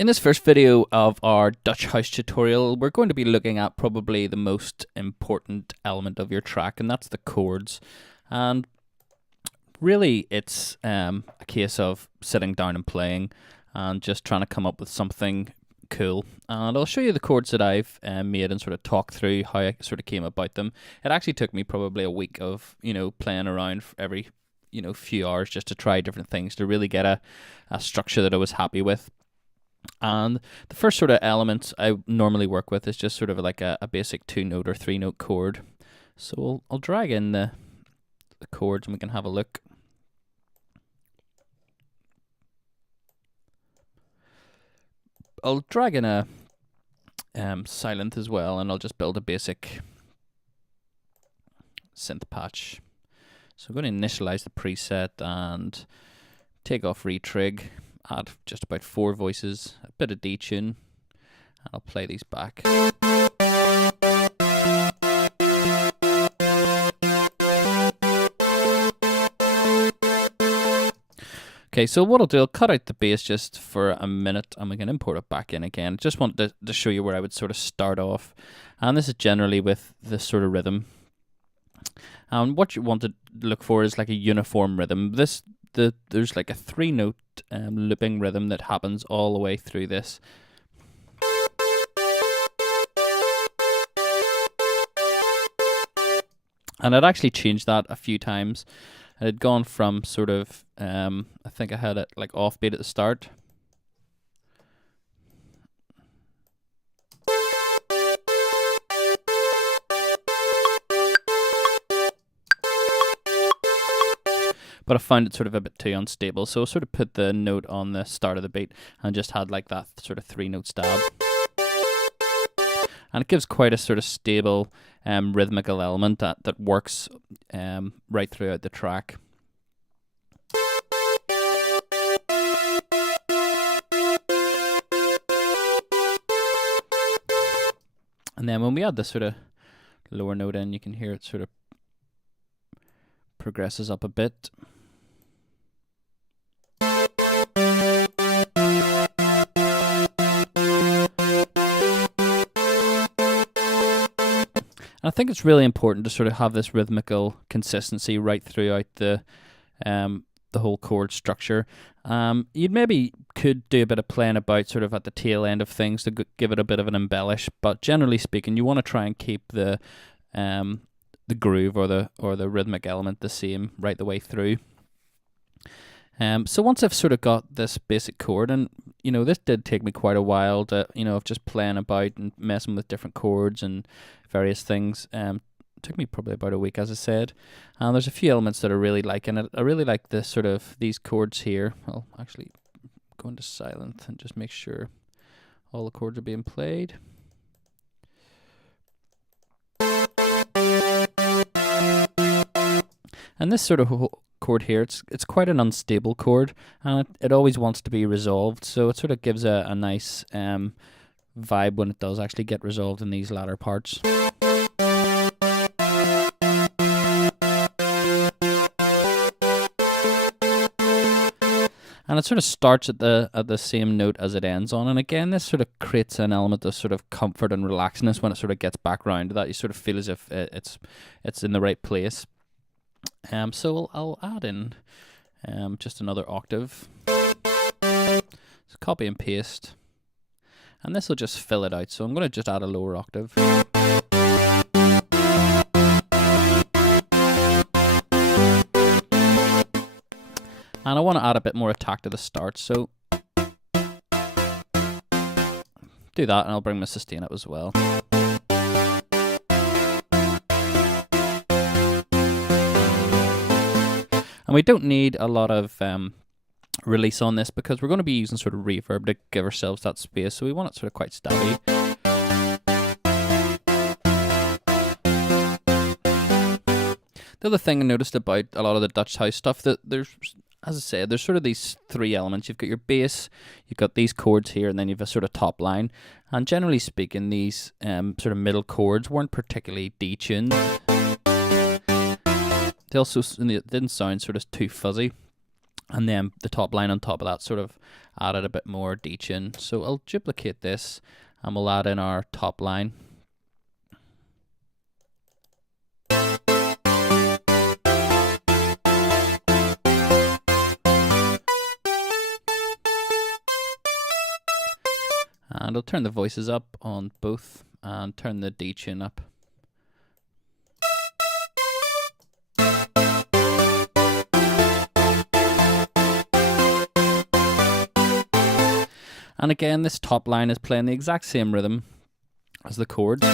In this first video of our Dutch house tutorial, we're going to be looking at probably the most important element of your track, and that's the chords. And really it's a case of sitting down and playing and just trying to come up with something cool. And I'll show you the chords that I've made and sort of talk through how I sort of came about them. It actually took me probably a week of, playing around every, few hours just to try different things to really get a structure that I was happy with. And the first sort of elements I normally work with is just sort of like a basic 2-note or 3-note chord. So I'll drag in the chords and we can have a look. I'll drag in a silent as well, and I'll just build a basic synth patch. So I'm going to initialize the preset and take off retrig. Add just about 4 voices, a bit of detune, and I'll play these back. Okay, so what I'll do, I'll cut out the bass just for a minute and we can import it back in again. Just wanted to show you where I would sort of start off. And this is generally with this sort of rhythm. And what you want to look for is like a uniform rhythm. There's like a 3-note looping rhythm that happens all the way through this. And I'd actually changed that a few times. It had gone from sort of, I think I had it like offbeat at the start. But I found it sort of a bit too unstable, so I sort of put the note on the start of the beat and just had like that sort of 3-note stab. And it gives quite a sort of stable rhythmical element that works right throughout the track. And then when we add this sort of lower note in, you can hear it sort of progresses up a bit. And I think it's really important to sort of have this rhythmical consistency right throughout the whole chord structure. You'd maybe could do a bit of playing about sort of at the tail end of things to give it a bit of an embellish, but generally speaking, you want to try and keep the groove or the rhythmic element the same right the way through. So once I've sort of got this basic chord, and this did take me quite a while to of just playing about and messing with different chords and various things. Took me probably about a week, as I said. And there's a few elements that I really like, and I really like this sort of these chords here. I'll actually go into silent and just make sure all the chords are being played. And this sort of chord here, it's quite an unstable chord, and it always wants to be resolved, so it sort of gives a nice vibe when it does actually get resolved in these latter parts. And it sort of starts at the same note as it ends on, and again this sort of creates an element of sort of comfort and relaxedness when it sort of gets back round to that. You sort of feel as if it's in the right place. So I'll add in just another octave. So copy and paste, and this will just fill it out. So I'm going to just add a lower octave. And I want to add a bit more attack to the start, so do that, and I'll bring my sustain up as well. And we don't need a lot of release on this because we're going to be using sort of reverb to give ourselves that space, so we want it sort of quite stabby. The other thing I noticed about a lot of the Dutch house stuff, that there's, as I said, there's sort of these 3 elements. You've got your bass, you've got these chords here, and then you've a sort of top line. And generally speaking, these sort of middle chords weren't particularly detuned. They also didn't sound sort of too fuzzy. And then the top line on top of that sort of added a bit more detune. So I'll duplicate this and we'll add in our top line. And I'll turn the voices up on both and turn the detune up. And again, this top line is playing the exact same rhythm as the chords.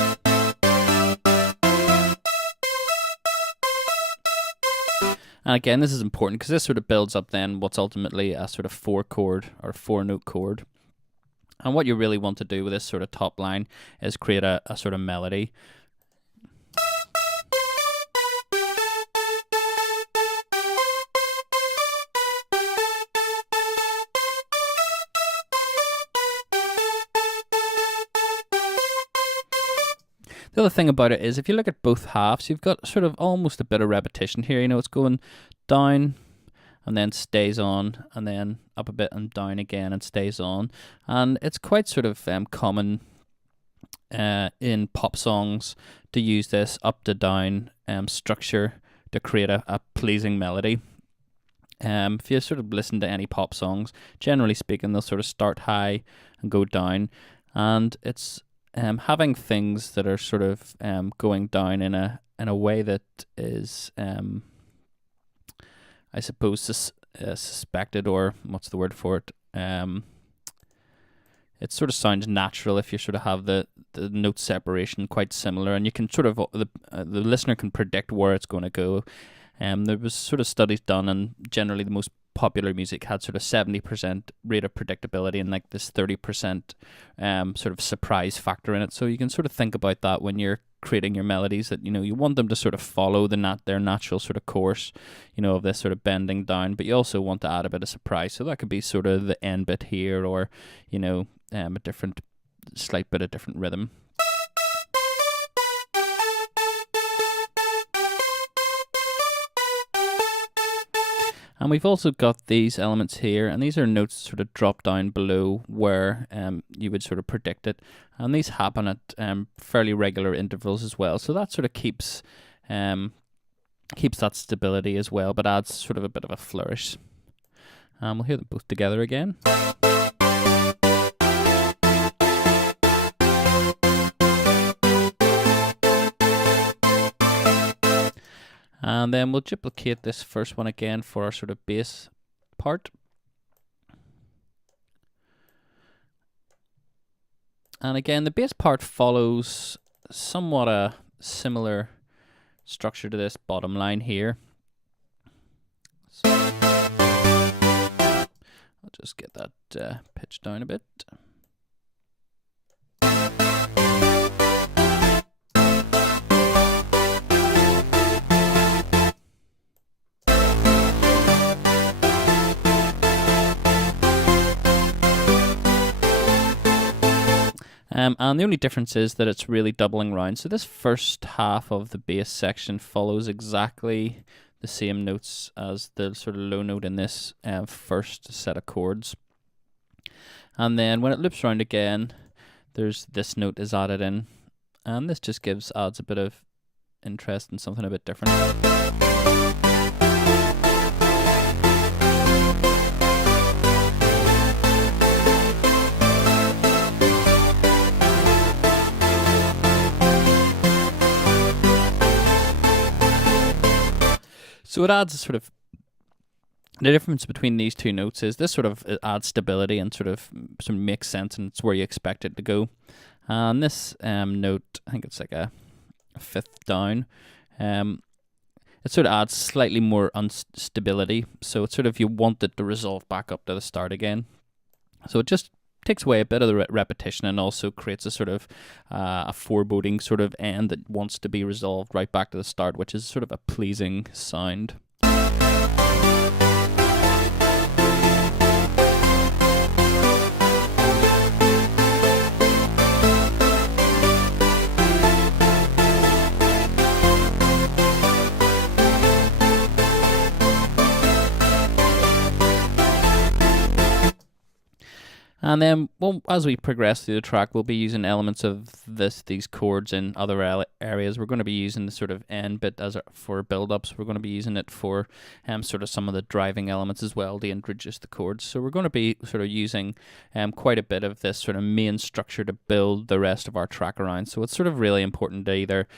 And again, this is important because this sort of builds up then what's ultimately a sort of 4-chord or 4-note chord. And what you really want to do with this sort of top line is create a sort of melody. The other thing about it is if you look at both halves, you've got sort of almost a bit of repetition here. You know, it's going down and then stays on, and then up a bit and down again and stays on. And it's quite sort of common in pop songs to use this up to down structure to create a pleasing melody. If you sort of listen to any pop songs, generally speaking, they'll sort of start high and go down. And it's having things that are sort of going down in a way that is I suppose suspected, or what's the word for it? It sort of sounds natural if you sort of have the note separation quite similar, and you can sort of the listener can predict where it's going to go. There was sort of studies done, and generally the most popular music had sort of 70% rate of predictability and like this 30% sort of surprise factor in it. So you can sort of think about that when you're creating your melodies, that, you know, you want them to sort of follow their natural sort of course, you know, of this sort of bending down, but you also want to add a bit of surprise. So that could be sort of the end bit here, or, you know, a slight bit of different rhythm. And we've also got these elements here, and these are notes sort of drop down below where you would sort of predict it. And these happen at fairly regular intervals as well. So that sort of keeps that stability as well, but adds sort of a bit of a flourish. We'll hear them both together again. And then we'll duplicate this first one again for our sort of bass part. And again, the bass part follows somewhat a similar structure to this bottom line here. So I'll just get that pitch down a bit. And the only difference is that it's really doubling round. So this first half of the bass section follows exactly the same notes as the sort of low note in this first set of chords. And then when it loops around again, there's this note is added in. And this just adds a bit of interest and something a bit different. So it adds a sort of, the difference between these two notes is this sort of adds stability and sort of makes sense, and it's where you expect it to go. And this note, I think it's like a fifth down, it sort of adds slightly more instability. So it's sort of, you want it to resolve back up to the start again. So it just takes away a bit of the repetition and also creates a sort of a foreboding sort of end that wants to be resolved right back to the start, which is sort of a pleasing sound. And then, well, as we progress through the track, we'll be using elements of these chords in other areas. We're going to be using the sort of end bit for build-ups. We're going to be using it for sort of some of the driving elements as well to introduce the chords. So we're going to be sort of using quite a bit of this sort of main structure to build the rest of our track around. So it's sort of really important to either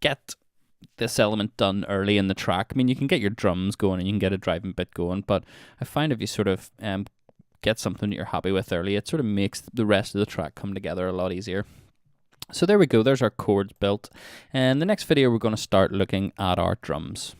get this element done early in the track. I mean, you can get your drums going and you can get a driving bit going, but I find if you sort of get something that you're happy with early, it sort of makes the rest of the track come together a lot easier. So there we go, there's our chords built. And in the next video, we're going to start looking at our drums.